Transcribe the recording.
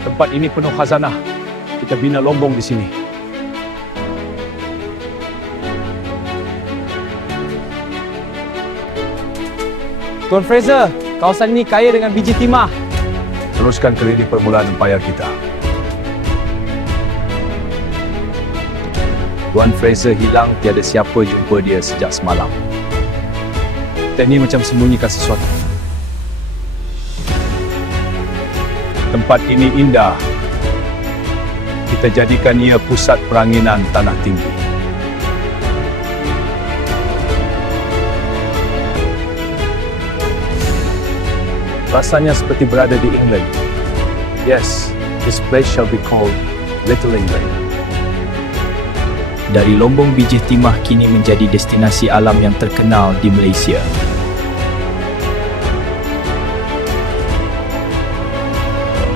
Tempat ini penuh khazanah. Kita bina lombong di sini. Tuan Fraser, kawasan ini kaya dengan biji timah. Teruskan ke lirik permulaan empayar kita. Tuan Fraser hilang, tiada siapa jumpa dia sejak semalam. Kita ni macam sembunyikan sesuatu. Tempat ini indah. Kita jadikan ia pusat peranginan tanah tinggi. Rasanya seperti berada di England. Yes, this place shall be called Little England. Dari Lombong Biji Timah kini menjadi destinasi alam yang terkenal di Malaysia.